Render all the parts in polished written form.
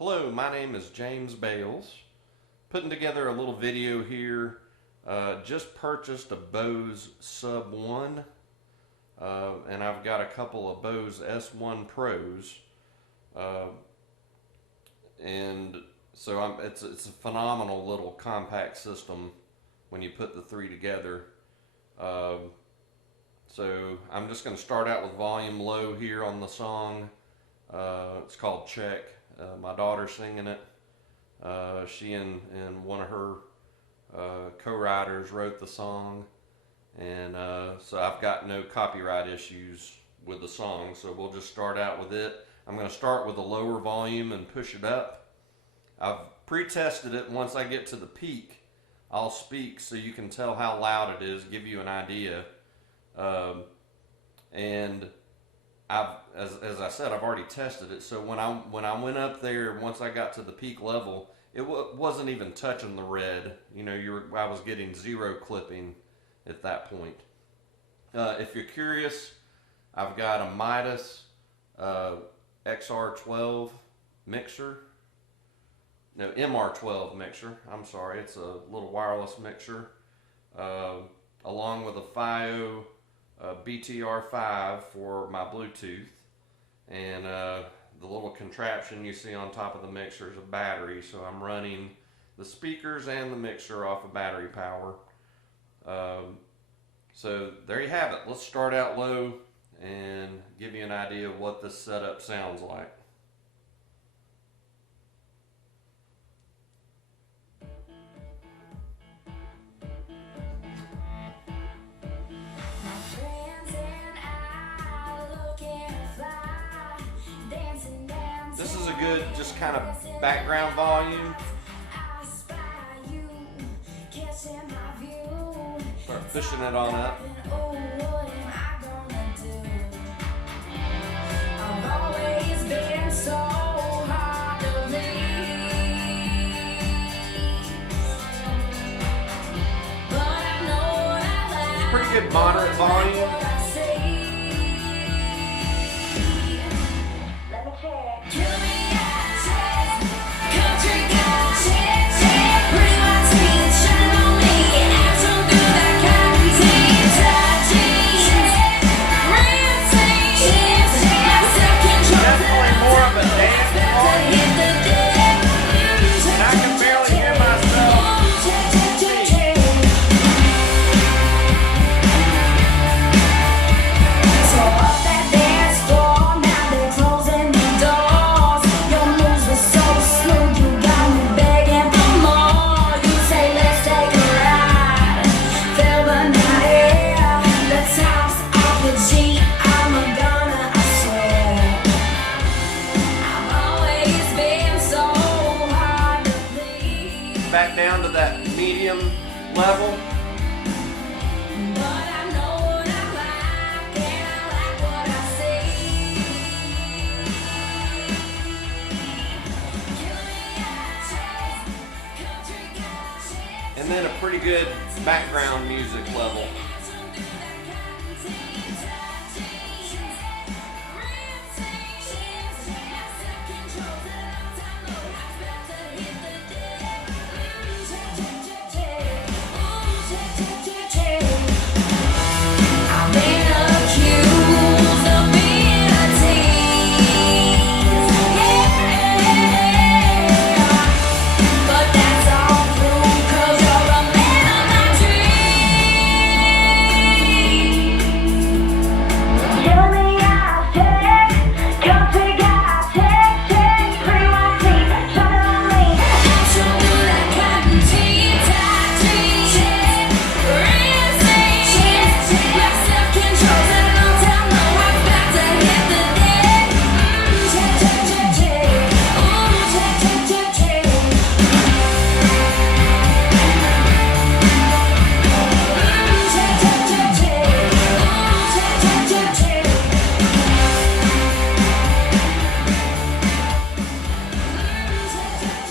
Hello, my name is James Bales. Putting together a little video here. Just purchased a Bose SUB 1 and I've got a couple of Bose S1 Pros. And so it's a phenomenal little compact system when you put the three together. So I'm just going to start out with volume low here on the song. It's called Check. My daughter's singing it. She and one of her co-writers wrote the song, and so I've got no copyright issues with the song, so we'll just start out with it. I'm going to start with a lower volume and push it up. I've pre-tested it. Once I get to the peak, I'll speak so you can tell how loud it is, give you an idea. And as I said, I've already tested it. So when I went up there, once I got to the peak level, it wasn't even touching the red. You know, I was getting zero clipping at that point. If you're curious, I've got a Midas XR12 mixer. No, MR12 mixer. I'm sorry, it's a little wireless mixer, along with a FiO BTR5 for my Bluetooth, and the little contraption you see on top of the mixer is a battery, so I'm running the speakers and the mixer off of battery power. So there you have it. Let's start out low and give you an idea of what this setup sounds like. This is a good, just kind of background volume. Start pushing it on up. Pretty good moderate volume. Back down to that medium level. And then a pretty good background music level.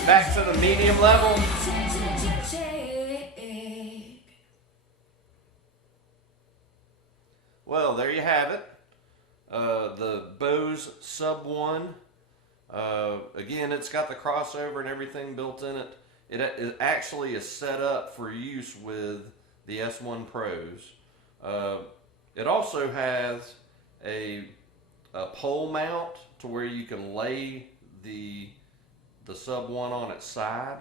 Back to the medium level. Well, there you have it. The Bose SUB 1 again, it's got the crossover and everything built in it. It actually is set up for use with the S1 Pros. It also has a pole mount to where you can lay the Sub 1 on its side,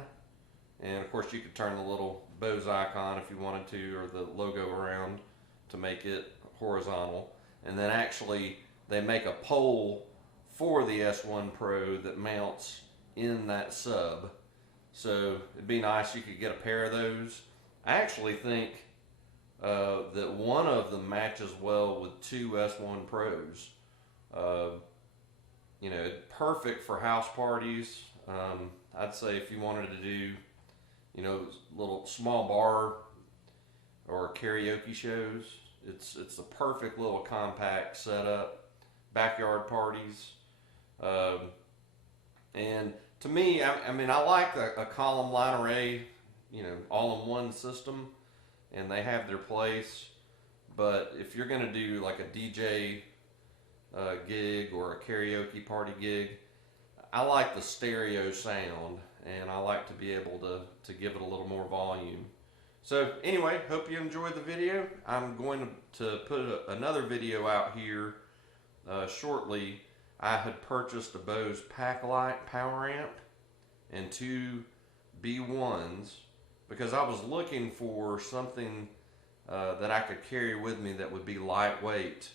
and of course you could turn the little Bose icon if you wanted to, or the logo around to make it horizontal. And then actually they make a pole for the S1 Pro that mounts in that sub. So it'd be nice you could get a pair of those. I actually think that one of them matches well with two S1 Pros. You know, perfect for house parties. I'd say if you wanted to do, you know, little small bar or karaoke shows, it's the perfect little compact setup. Backyard parties. And to me, I mean, I like a column line array, you know, all-in-one system, and they have their place. But if you're going to do like a DJ gig or a karaoke party gig, I like the stereo sound, and I like to be able to give it a little more volume. So anyway, hope you enjoyed the video. I'm going to put another video out here shortly. I had purchased a Bose Packlight power amp and two B1s because I was looking for something that I could carry with me that would be lightweight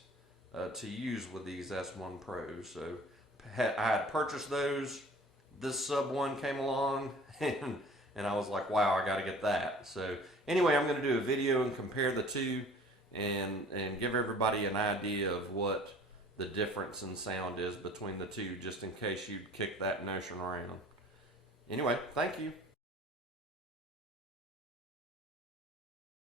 to use with these S1 Pros. So I had purchased those. This Sub 1 came along, and I was like, wow, I got to get that. So anyway, I'm going to do a video and compare the two and give everybody an idea of what the difference in sound is between the two, just in case you'd kick that notion around. Anyway, thank you.